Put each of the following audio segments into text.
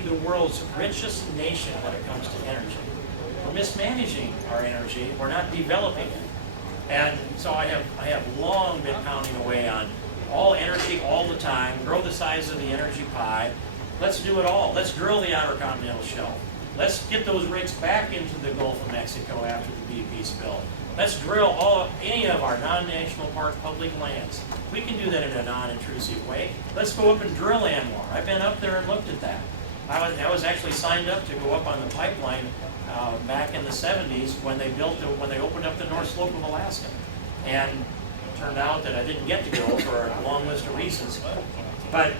be the world's richest nation when it comes to energy. We're mismanaging our energy. We're not developing it. And so I have long been pounding away on all energy all the time, grow the size of the energy pie. Let's do it all. Let's drill the Outer Continental Shelf. Let's get those rigs back into the Gulf of Mexico after the BP spill. Let's drill any of our non-national park public lands. We can do that in a non-intrusive way. Let's go up and drill ANWR. I've been up there and looked at that. I was actually signed up to go up on the pipeline back in the 70s when they opened up the North Slope of Alaska. And it turned out that I didn't get to go for a long list of reasons. But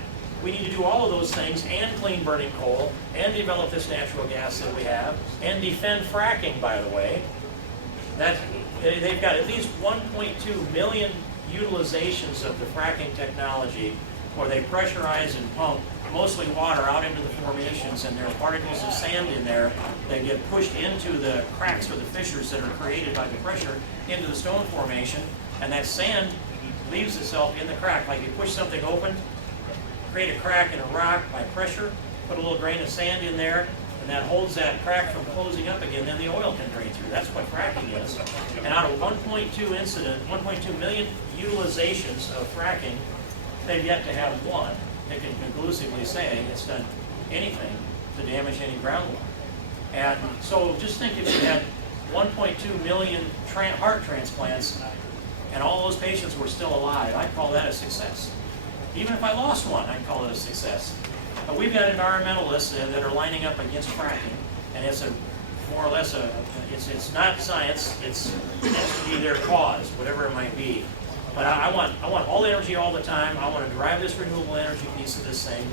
we need to do all of those things and clean burning coal and develop this natural gas that we have and defend fracking, by the way. They've got at least 1.2 million utilizations of the fracking technology where they pressurize and pump mostly water out into the formations, and there are particles of sand in there that get pushed into the cracks or the fissures that are created by the pressure into the stone formation, and that sand leaves itself in the crack. Like you push something open, create a crack in a rock by pressure, put a little grain of sand in there, and that holds that crack from closing up again, then the oil can drain through. That's what fracking is. And out of 1.2 million utilizations of fracking, they've yet to have one that can conclusively say it's done anything to damage any groundwater. And so just think if you had 1.2 million heart transplants and all those patients were still alive, I'd call that a success. Even if I lost one, I'd call it a success. But we've got environmentalists that are lining up against fracking, and it's more or less it's not science, it has to be their cause, whatever it might be. But I want all energy all the time. I want to drive this renewable energy piece of this thing.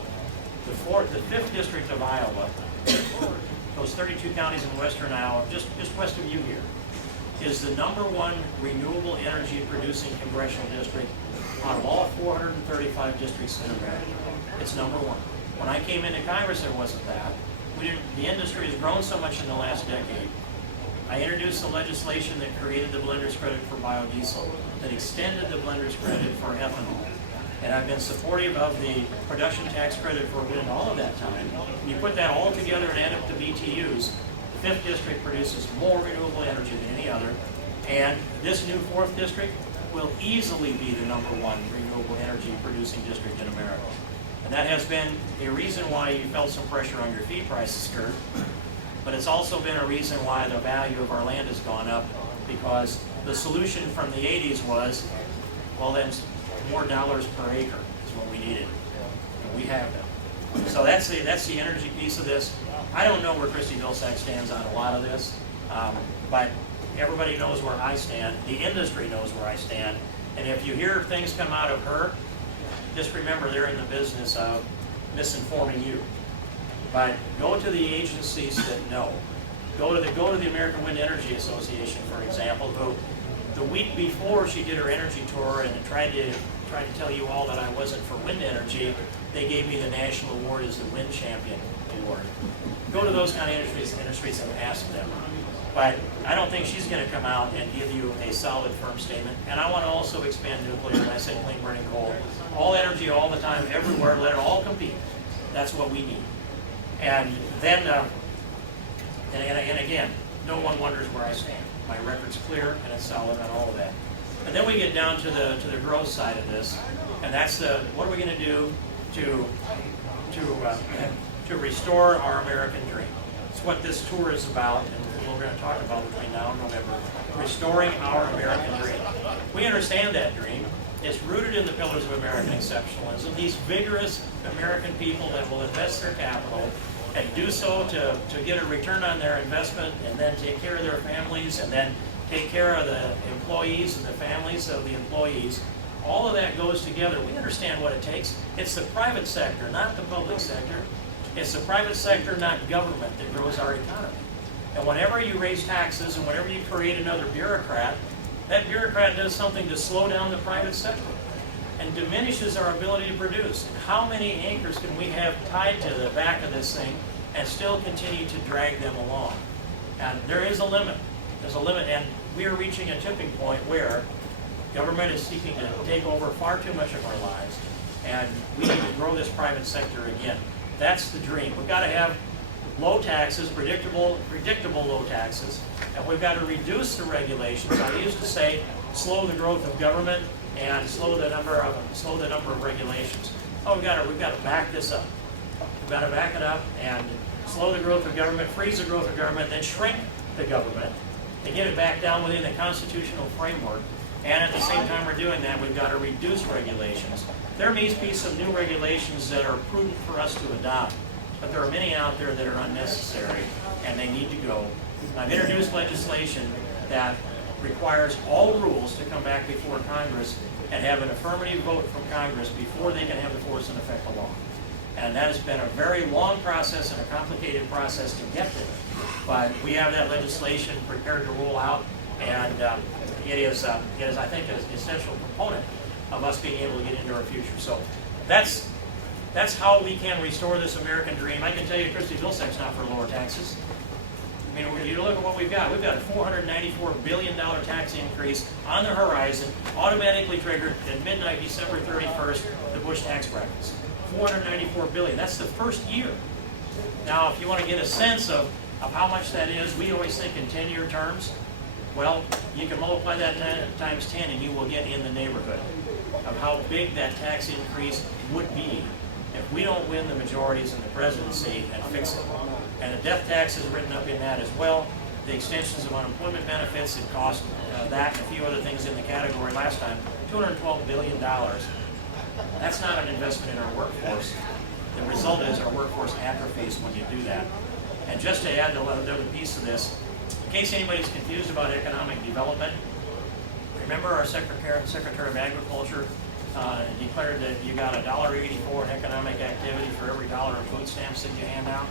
The 5th district of Iowa, those 32 counties in western Iowa, just west of you here, is the #1 renewable energy producing congressional district out of all 435 districts in America. It's #1. When I came into Congress, there wasn't that. The industry has grown so much in the last decade. I introduced the legislation that created the blender's credit for biodiesel, that extended the blender's credit for ethanol. And I've been supportive of the production tax credit for wind all of that time. When you put that all together and add up the BTUs, the 5th district produces more renewable energy than any other. And this new 4th district will easily be the #1 renewable energy producing district in America. And that has been a reason why you felt some pressure on your feed prices, Kurt. But it's also been a reason why the value of our land has gone up, because the solution from the 80s was, well, then more dollars per acre is what we needed. And we have them. So that's the energy piece of this. I don't know where Christy Vilsack stands on a lot of this, but everybody knows where I stand. The industry knows where I stand. And if you hear things come out of her, just remember they're in the business of misinforming you. But go to the agencies that know. Go to the American Wind Energy Association, for example, who the week before she did her energy tour and tried to tell you all that I wasn't for wind energy, they gave me the national award as the Wind Champion Award. Go to those kind of industries and ask them. But I don't think she's going to come out and give you a solid, firm statement. And I want to also expand nuclear, and I said clean burning coal. All energy, all the time, everywhere, let it all compete. That's what we need. And then, and again, no one wonders where I stand. My record's clear and it's solid on all of that. And then we get down to the growth side of this, and that's what are we going to do to restore our American dream? It's what this tour is about, and we're going to talk about between now and November. Restoring our American dream. We understand that dream. It's rooted in the pillars of American exceptionalism. These vigorous American people that will invest their capital and do so to get a return on their investment, and then take care of their families, and then take care of the employees and the families of the employees. All of that goes together. We understand what it takes. It's the private sector, not the public sector. It's the private sector, not government, that grows our economy. And whenever you raise taxes and whenever you create another bureaucrat, that bureaucrat does something to slow down the private sector and diminishes our ability to produce. How many anchors can we have tied to the back of this thing and still continue to drag them along? And there is a limit. There's a limit, and we are reaching a tipping point where government is seeking to take over far too much of our lives, and we need to grow this private sector again. That's the dream. We've got to have low taxes, predictable low taxes, and we've got to reduce the regulations. I used to say, slow the growth of government and slow the number of regulations. Oh, we've got to back this up. We've got to back it up and slow the growth of government, freeze the growth of government, then shrink the government and get it back down within the constitutional framework. And at the same time we're doing that, we've got to reduce regulations. There may be some new regulations that are prudent for us to adopt, but there are many out there that are unnecessary and they need to go. I've introduced legislation that requires all rules to come back before Congress and have an affirmative vote from Congress before they can have the force and effect of law. And that has been a very long process and a complicated process to get there. But we have that legislation prepared to roll out, and it is, I think, an essential component of us being able to get into our future. So that's how we can restore this American dream. I can tell you, Christy Vilsack's not for lower taxes. I mean, you look at what we've got. We've got a $494 billion tax increase on the horizon, automatically triggered at midnight, December 31st, the Bush tax brackets. $494 billion. That's the first year. Now, if you want to get a sense of how much that is, we always think in 10-year terms. Well, you can multiply that times 10 and you will get in the neighborhood of how big that tax increase would be if we don't win the majorities in the presidency and fix it. And the death tax is written up in that as well. The extensions of unemployment benefits, it cost that and a few other things in the category last time, $212 billion. That's not an investment in our workforce. The result is our workforce atrophies when you do that. And just to add another piece of this, in case anybody's confused about economic development, remember our Secretary of Agriculture declared that you got $1.84 in economic activity for every dollar of food stamps that you hand out?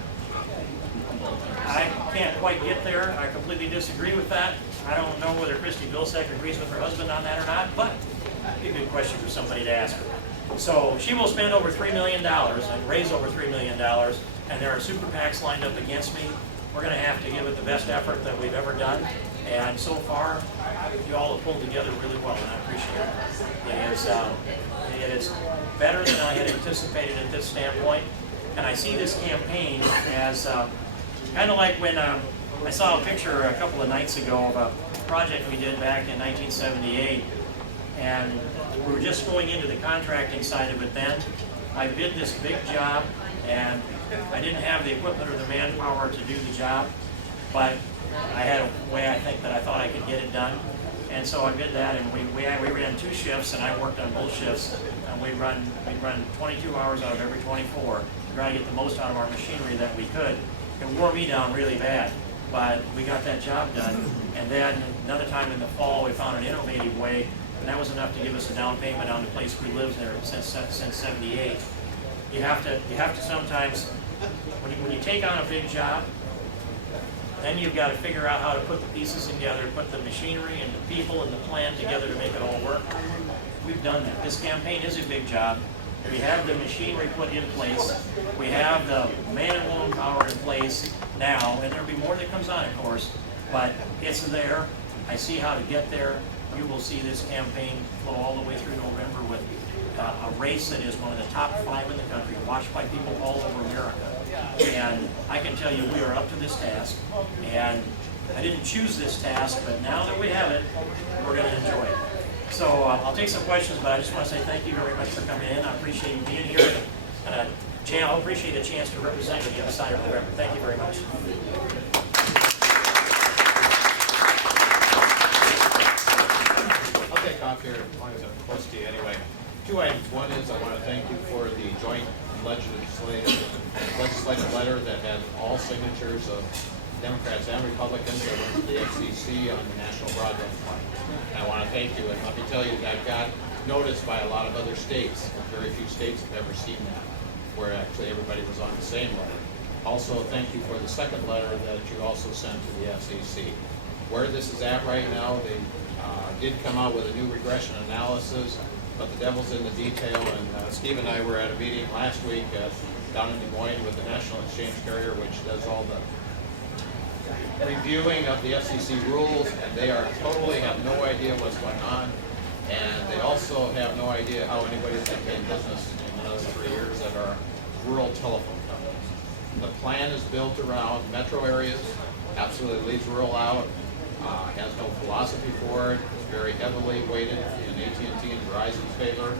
I can't quite get there. I completely disagree with that. I don't know whether Christy Vilsack agrees with her husband on that or not, but it'd be a good question for somebody to ask her. So she will spend over $3 million and raise over $3 million, and there are super PACs lined up against me. We're going to have to give it the best effort that we've ever done, and so far, you all have pulled together really well, and I appreciate it. It is better than I had anticipated at this standpoint, and I see this campaign as kind of like when I saw a picture a couple of nights ago of a project we did back in 1978, and we were just going into the contracting side of it then. I bid this big job, and I didn't have the equipment or the manpower to do the job, but I had a way I thought I could get it done. And so I bid that, and we ran 2 shifts, and I worked on both shifts, and we'd run 22 hours out of every 24 to try to get the most out of our machinery that we could. It wore me down really bad, but we got that job done. And then another time in the fall, we found an innovative way, and that was enough to give us a down payment on the place we lived there since '78. You have to sometimes, when you take on a big job, then you've got to figure out how to put the pieces together, put the machinery and the people and the plan together to make it all work. We've done that. This campaign is a big job. We have the machinery put in place. We have the man and woman power in place now, and there'll be more that comes on, of course, but it's there. I see how to get there. You will see this campaign flow all the way through November with a race that is one of the top 5 in the country, watched by people all over America. And I can tell you we are up to this task, and I didn't choose this task, but now that we have it, we're going to enjoy it. So I'll take some questions, but I just want to say thank you very much for coming in. I appreciate you being here, and I appreciate the chance to represent you the other side of November. Thank you very much. I'll take off here as long as I'm close to you anyway. 2 items. One is I want to thank you for the joint legislative letter that had all signatures of Democrats and Republicans that went to the FCC on the National Broadband Fund. And I want to thank you, and let me tell you that got noticed by a lot of other states. Very few states have ever seen that, where actually everybody was on the same letter. Also, thank you for the second letter that you also sent to the FCC. Where this is at right now, they did come out with a new regression analysis, but the devil's in the detail, and Steve and I were at a meeting last week down in Des Moines with the National Exchange Carrier, which does all the reviewing of the FCC rules, and they totally have no idea what's going on, and they also have no idea how anybody's going to pay business in another 3 years that are rural telephone companies. The plan is built around metro areas, absolutely leaves rural out, has no philosophy for it, it's very heavily weighted in AT&T and Verizon's favor,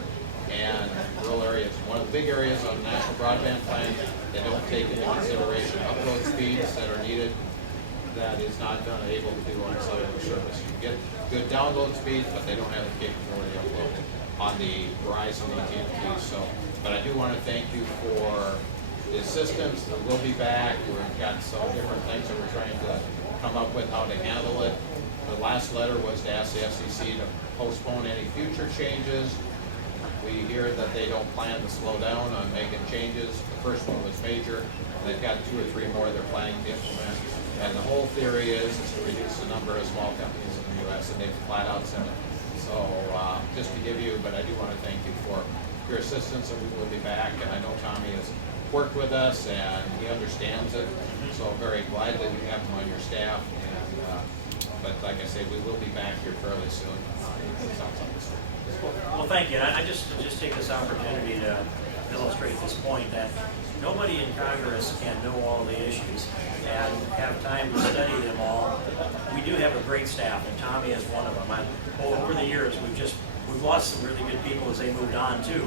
and rural areas. One of the big areas on the National Broadband Plan, they don't take into consideration upload speeds that are needed that is not able to do on cellular service. You get good download speeds, but they don't have the capability of upload on the Verizon AT&T. So, but I do want to thank you for the assistance. We'll be back. We've got some different things that we're trying to come up with how to handle it. The last letter was to ask the FCC to postpone any future changes. We hear that they don't plan to slow down on making changes. The first one was major. They've got 2 or 3 more they're planning to implement. And the whole theory is to reduce the number of small companies in the U.S. and they've flat out said it. So just to give you, but I do want to thank you for your assistance, and we will be back. And I know Tommy has worked with us and he understands it. So I'm very glad that you have him on your staff. And but like I say, we will be back here fairly soon. Well, thank you. And I just take this opportunity to illustrate this point that nobody in Congress can know all the issues and have time to study them all. We do have a great staff, and Tommy is one of them. Over the years, we've lost some really good people as they moved on too,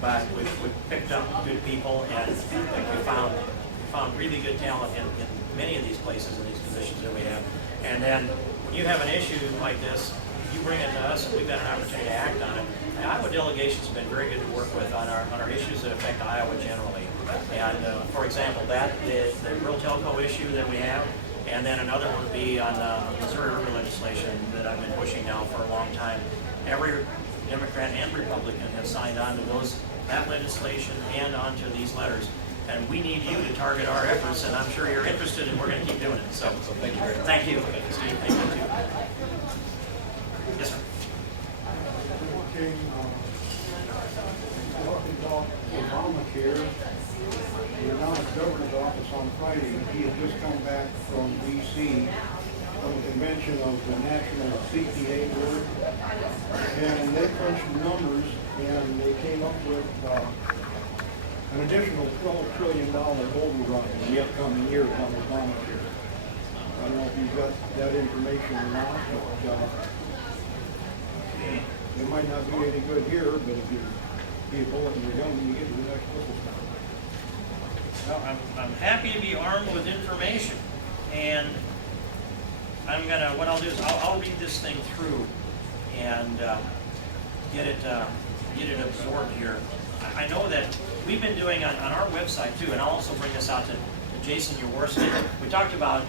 but we've picked up good people, and we found really good talent in many of these places and these positions that we have. And then when you have an issue like this, you bring it to us, and we've got an opportunity to act on it. The Iowa delegation's been very good to work with on our issues that affect Iowa generally. And for example, the rural telco issue that we have, and then another one would be on Missouri River legislation that I've been pushing now for a long time. Every Democrat and Republican has signed on to that legislation and onto these letters. And we need you to target our efforts, and I'm sure you're interested, and we're going to keep doing it. So thank you very much. Thank you, Steve. Thank you too. Yes, sir. Okay, talking about Obamacare, we announced the governor's office on Friday. He had just come back from D.C. from a convention of the National CPA Board, and they crunched the numbers, and they came up with an additional $12 trillion overrun in the upcoming years on Obamacare. I don't know if you've got that information or not, but it might not do any good here, but if you be a bullet in your gun when you get to the next whistle stop. Well, I'm happy to be armed with information, and what I'll do is I'll read this thing through and get it absorbed here. I know that we've been doing on our website too, and I'll also bring this out to Jason Jaworski. We talked about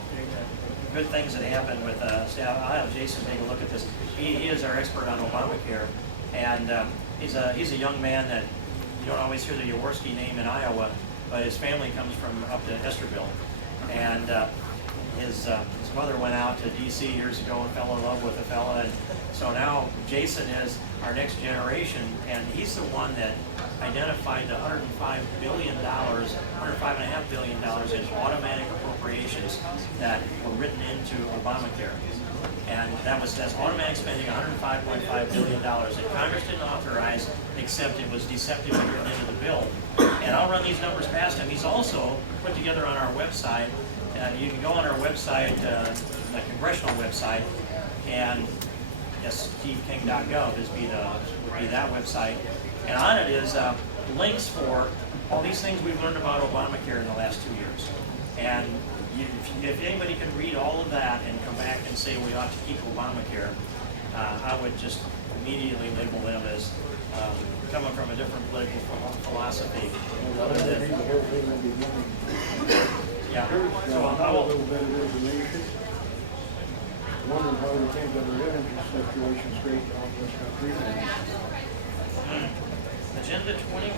good things that happened with I'll have Jason take a look at this. He is our expert on Obamacare, and he's a young man that you don't always hear the Jaworski name in Iowa, but his family comes from up to Esterville, and his mother went out to D.C. years ago and fell in love with a fella, and so now Jason is our next generation, and he's the one that identified the $105 billion, $105.5 billion in automatic appropriations that were written into Obamacare. And that's automatic spending, $105.5 billion that Congress didn't authorize, except it was deceptively written into the bill. And I'll run these numbers past him. He's also put together on our website, you can go on our website, the congressional website, and steveking.gov would be that website. And on it is links for all these things we've learned about Obamacare in the last 2 years. And if anybody can read all of that and come back and say we ought to keep Obamacare, I would just immediately label them as coming from a different political philosophy. Yeah. So A little bit of information. Wondering how we can't get our energy situation straightened out in this country. Agenda 21.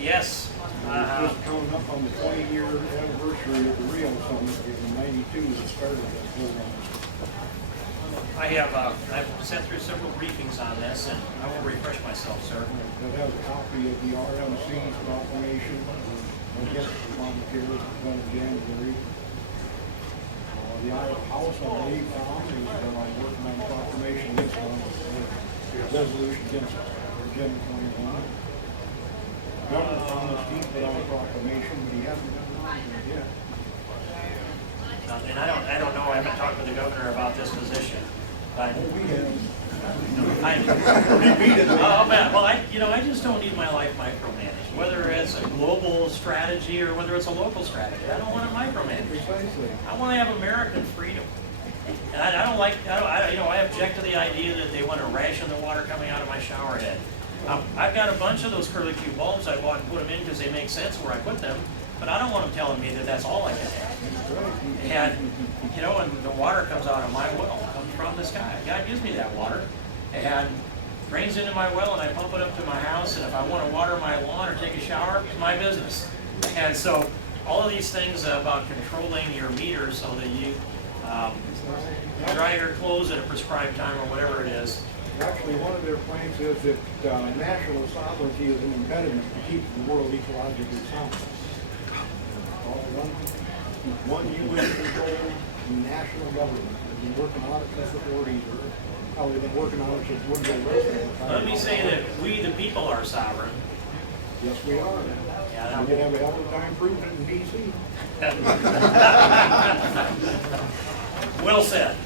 Yes. It's just coming up on the 20-year anniversary of the Rio Summit in '92 that started that program. I've sent through several briefings on this, and I will refresh myself, sir. It has a copy of the RMC's proclamation against Obamacare done in January. The Iowa House, I believe, Tom, is working on a proclamation this month, resolution against Agenda 21. Governor Thomas Dean put out a proclamation, but he hasn't done Yeah. And I don't know, I haven't talked with the governor about this position, but We have. well, I just don't need my life micromanaged, whether it's a global strategy or whether it's a local strategy. I don't want it micromanaged. Precisely. I want to have American freedom. And I don't like, I object to the idea that they want to ration the water coming out of my shower head. I've got a bunch of those curlicue bulbs I bought and put them in because they make sense where I put them, but I don't want them telling me that that's all I can have. And, and the water comes out of my well, comes from the sky. God gives me that water, and drains into my well, and I pump it up to my house, and if I want to water my lawn or take a shower, it's my business. And so, all of these things about controlling your meter so that you dry your clothes at a prescribed time or whatever it is. Actually, one of their planks is that national sovereignty is an impediment to keep the world ecologically sound. One UN controlled national government has been working on it since the 40s, or probably been working on it since Woodrow Wilson. Let me say that we, the people, are sovereign. Yes, we are. Yeah, We could have a hell of a time proving it in D.C. Well said.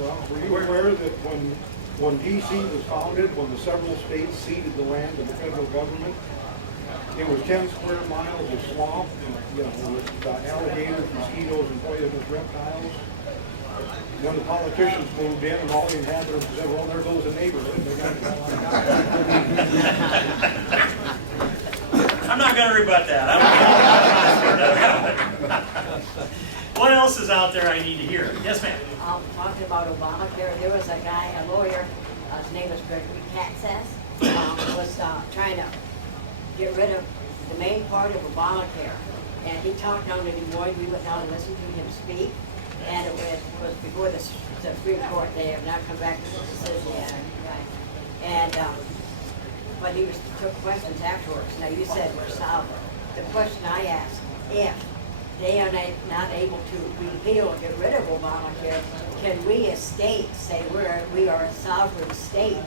Well, were you aware that when D.C. was founded, when the several states ceded the land to the federal government, it was 10 square miles of swamp, with alligators, mosquitoes, and poisonous reptiles. Then the politicians moved in, and all the inhabitants said, well, there goes the neighborhood. They got it all like that. I'm not going to rebut that. What else is out there I need to hear? Yes, ma'am. Talking about Obamacare, there was a guy, a lawyer, his name was Gregory Katsas, was trying to get rid of the main part of Obamacare. And he talked down to Des Moines. We went down and listened to him speak. And it was before the Supreme Court. They have not come back to the decision yet. And but he took questions afterwards. Now you said we're sovereign. The question I asked, if they are not able to repeal or get rid of Obamacare, can we as states say we are a sovereign state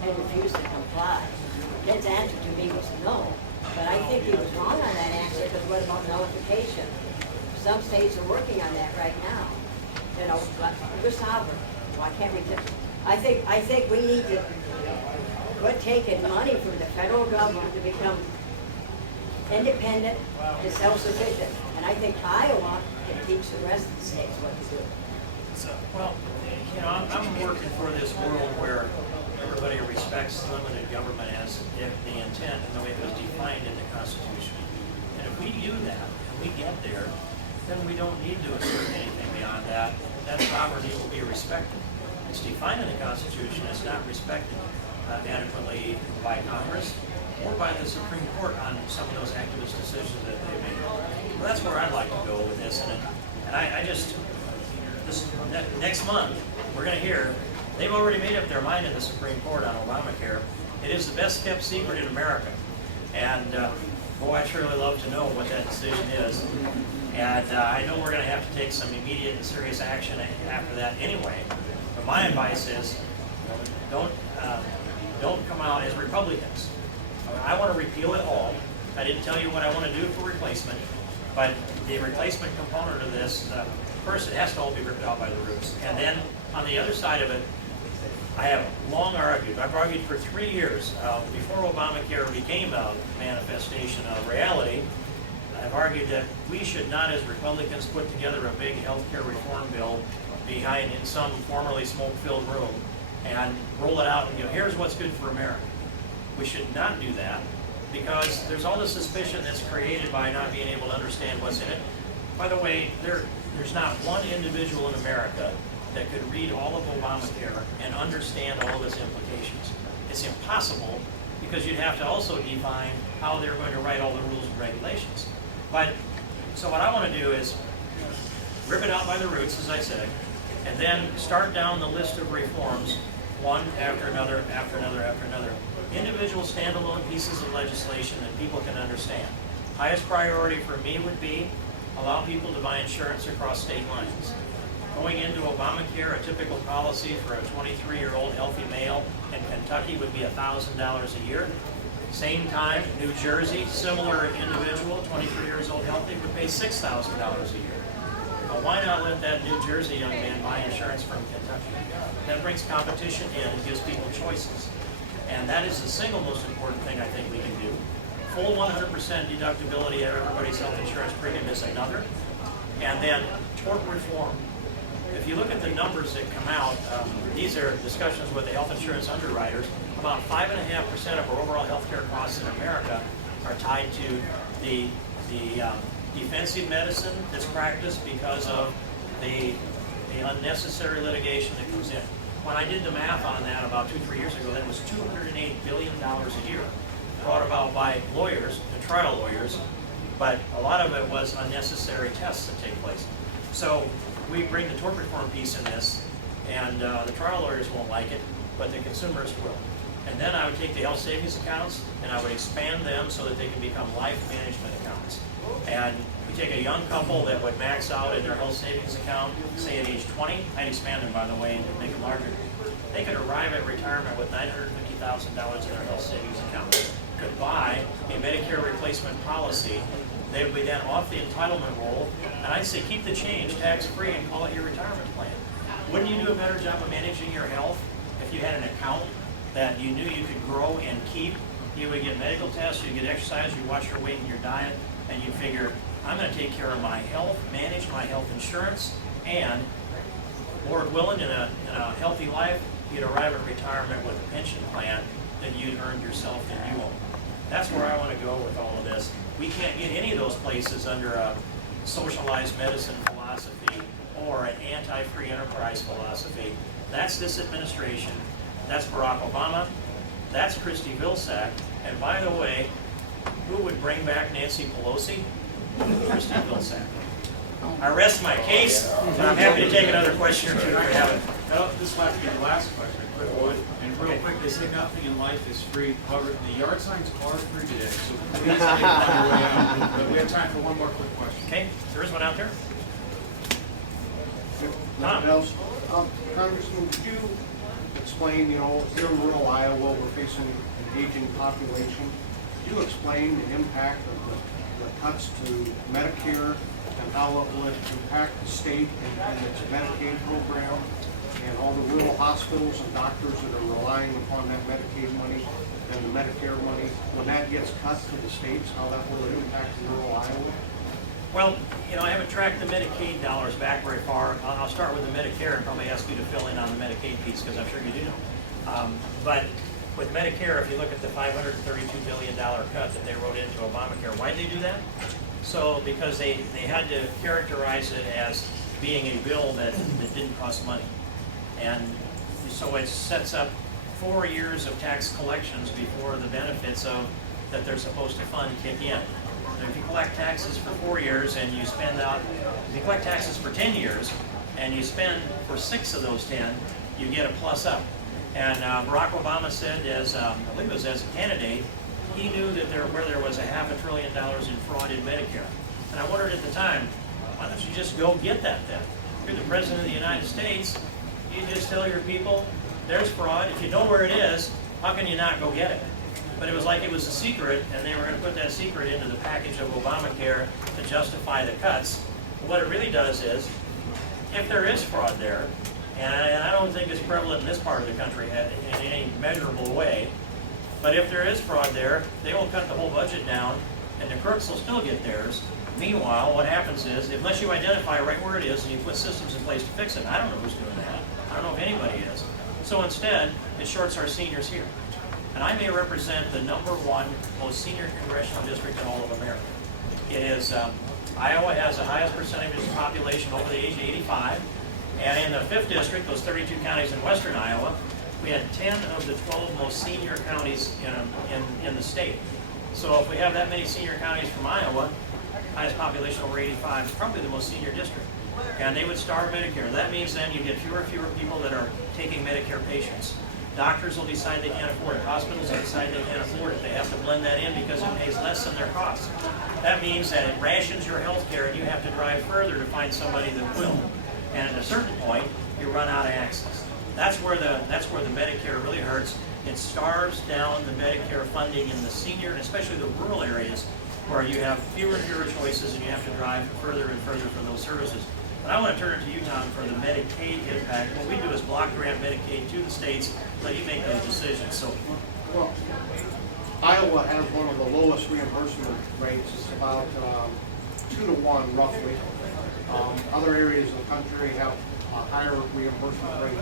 and refuse to comply? His answer to me was no. But I think he was wrong on that answer, because what about notification? Some states are working on that right now. But we're sovereign. Why can't we just? I think we need to quit taking money from the federal government to become independent and self-sufficient. And I think Iowa can teach the rest of the states what to do. So, well, I'm working for this world where everybody respects limited government as if the intent and the way it was defined in the Constitution. And if we do that, and we get there, then we don't need to assert anything beyond that. That sovereignty will be respected. It's defined in the Constitution. It's not respected adequately by Congress or by the Supreme Court on some of those activist decisions that they made. Well, that's where I'd like to go with this. And next month, we're going to hear, they've already made up their mind in the Supreme Court on Obamacare. It is the best kept secret in America. And boy, I'd surely love to know what that decision is. And I know we're going to have to take some immediate and serious action after that anyway. But my advice is, don't come out as Republicans. I want to repeal it all. I didn't tell you what I want to do for replacement, but the replacement component of this, first, it has to all be ripped out by the roots. And then on the other side of it, I have long argued. I've argued for 3 years before Obamacare became a manifestation of reality. I've argued that we should not, as Republicans, put together a big health care reform bill behind in some formerly smoke-filled room and roll it out and go, here's what's good for America. We should not do that, because there's all the suspicion that's created by not being able to understand what's in it. By the way, there's not one individual in America that could read all of Obamacare and understand all of its implications. It's impossible, because you'd have to also define how they're going to write all the rules and regulations. But, so what I want to do is rip it out by the roots, as I said, and then start down the list of reforms, one after another, after another, after another. Individual standalone pieces of legislation that people can understand. Highest priority for me would be allow people to buy insurance across state lines. Going into Obamacare, a typical policy for a 23-year-old healthy male in Kentucky would be $1,000 a year. Same time, New Jersey, similar individual, 23 years old, healthy, would pay $6,000 a year. Now, why not let that New Jersey young man buy insurance from Kentucky? That brings competition in and gives people choices. And that is the single most important thing I think we can do. Full 100% deductibility of everybody's health insurance premium is another. And then tort reform. If you look at the numbers that come out, these are discussions with the health insurance underwriters. About 5.5% of our overall healthcare costs in America are tied to the defensive medicine that's practiced because of the unnecessary litigation that comes in. When I did the math on that about 2-3 years ago, that was $208 billion a year, brought about by lawyers and trial lawyers, but a lot of it was unnecessary tests that take place. So we bring the tort reform piece in this, and the trial lawyers won't like it, but the consumers will. And then I would take the health savings accounts and I would expand them so that they can become life management accounts. And we take a young couple that would max out in their health savings account, say at age 20, I'd expand them, by the way, and make them larger. They could arrive at retirement with $950,000 in their health savings account. Could buy a Medicare replacement policy. They would be then off the entitlement roll, and I'd say keep the change tax-free and call it your retirement plan. Wouldn't you do a better job of managing your health if you had an account that you knew you could grow and keep? You would get medical tests, you get exercise, you watch your weight and your diet, and you figure, I'm going to take care of my health, manage my health insurance, and Lord willing, in a healthy life, you'd arrive at retirement with a pension plan that you'd earned yourself and you own. That's where I want to go with all of this. We can't get any of those places under a socialized medicine philosophy or an anti-free enterprise philosophy. That's this administration. That's Barack Obama. That's Christy Vilsack. And by the way, who would bring back Nancy Pelosi? Christy Vilsack. I rest my case, and I'm happy to take another question or two if you have it. No, this will have to be the last question, quick one. And real quick, they say nothing in life is free. However, the yard signs are free today, so please take it on your way out. But we have time for one more quick question. Okay, there is one out there. Nothing else? Congressman, could you explain, here in rural Iowa, we're facing an aging population. Could you explain the impact of the cuts to Medicare and how it would impact the state and its Medicaid program and all the rural hospitals and doctors that are relying upon that Medicaid money and the Medicare money? When that gets cut to the states, how that will impact rural Iowa? Well, I haven't tracked the Medicaid dollars back very far. I'll start with the Medicare and probably ask you to fill in on the Medicaid piece because I'm sure you do know. But with Medicare, if you look at the $532 billion cut that they wrote into Obamacare, why did they do that? So because they had to characterize it as being a bill that didn't cost money. And so it sets up 4 years of tax collections before the benefits that they're supposed to fund kick in. And if you collect taxes for 4 years and you spend out, if you collect taxes for 10 years and you spend for 6 of those 10, you get a plus up. And Barack Obama said, I believe it was as a candidate, he knew that where there was $500 billion in fraud in Medicare. And I wondered at the time, why don't you just go get that then? You're the President of the United States, you just tell your people, there's fraud. If you know where it is, how can you not go get it? But it was like it was a secret, and they were going to put that secret into the package of Obamacare to justify the cuts. But what it really does is, if there is fraud there, and I don't think it's prevalent in this part of the country in any measurable way, but if there is fraud there, they will cut the whole budget down, and the crooks will still get theirs. Meanwhile, what happens is, unless you identify right where it is and you put systems in place to fix it, I don't know who's doing that. I don't know if anybody is. So instead, it shorts our seniors here. And I may represent the #1 most senior congressional district in all of America. It is, Iowa has the highest percentage of its population over the age of 85. And in the 5th district, those 32 counties in western Iowa, we had 10 of the 12 most senior counties in the state. So if we have that many senior counties from Iowa, highest population over 85, probably the most senior district. And they would starve Medicare. That means then you get fewer and fewer people that are taking Medicare patients. Doctors will decide they can't afford it. Hospitals will decide they can't afford it. They have to blend that in because it pays less than their costs. That means that it rations your health care and you have to drive further to find somebody that will. And at a certain point, you run out of access. That's where the Medicare really hurts. it starves down the Medicare funding in the senior, and especially the rural areas, where you have fewer and fewer choices and you have to drive further and further for those services. But I want to turn it to you, Tom, for the Medicaid impact. What we do is block grant Medicaid to the states, let you make those decisions. So, Well, Iowa has one of the lowest reimbursement rates. It's about 2 to 1 roughly. Other areas of the country have a higher reimbursement rate.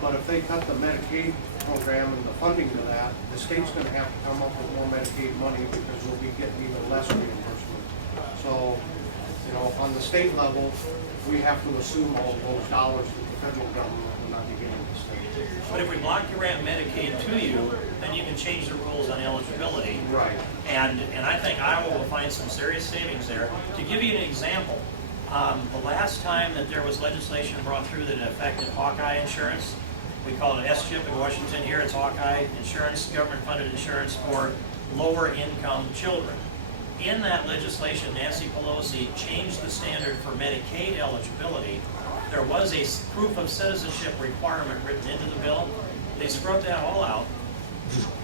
But if they cut the Medicaid program and the funding to that, the state's going to have to come up with more Medicaid money because we'll be getting even less reimbursement. So, you know, on the state level, we have to assume all of those dollars that the federal government will not be giving the state. but if we block grant Medicaid to you, then you can change the rules on eligibility. Right. And I think Iowa will find some serious savings there. To give you an example, the last time that there was legislation brought through that affected Hawkeye insurance, we call it S-CHIP in Washington. Here it's Hawkeye insurance, government-funded insurance for lower-income children. In that legislation, Nancy Pelosi changed the standard for Medicaid eligibility. There was a proof of citizenship requirement written into the bill. They scrubbed that all out.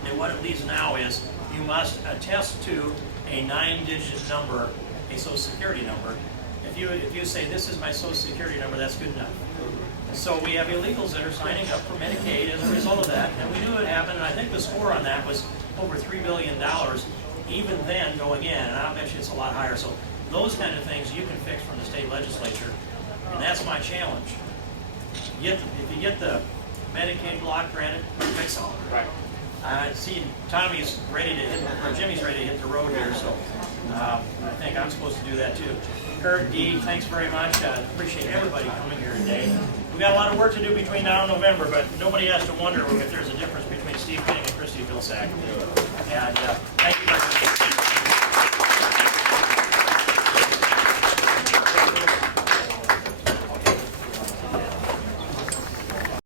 And what it leaves now is you must attest to a 9-digit number, a Social Security number. If you say, this is my Social Security number, that's good enough. So we have illegals that are signing up for Medicaid as a result of that, and we knew it happened, and I think the score on that was over $3 billion, even then going in, and I'll bet you it's a lot higher. So those kind of things you can fix from the state legislature, and that's my challenge. If you get the Medicaid block granted, fix them. Right. See, Tommy's ready to hit, or Jimmy's ready to hit the road here, so I think I'm supposed to do that too. Kurt, Dee, thanks very much. Appreciate everybody coming here today. We've got a lot of work to do between now and November, but nobody has to wonder if there's a difference between Steve King and Christy Vilsack. And thank you very much.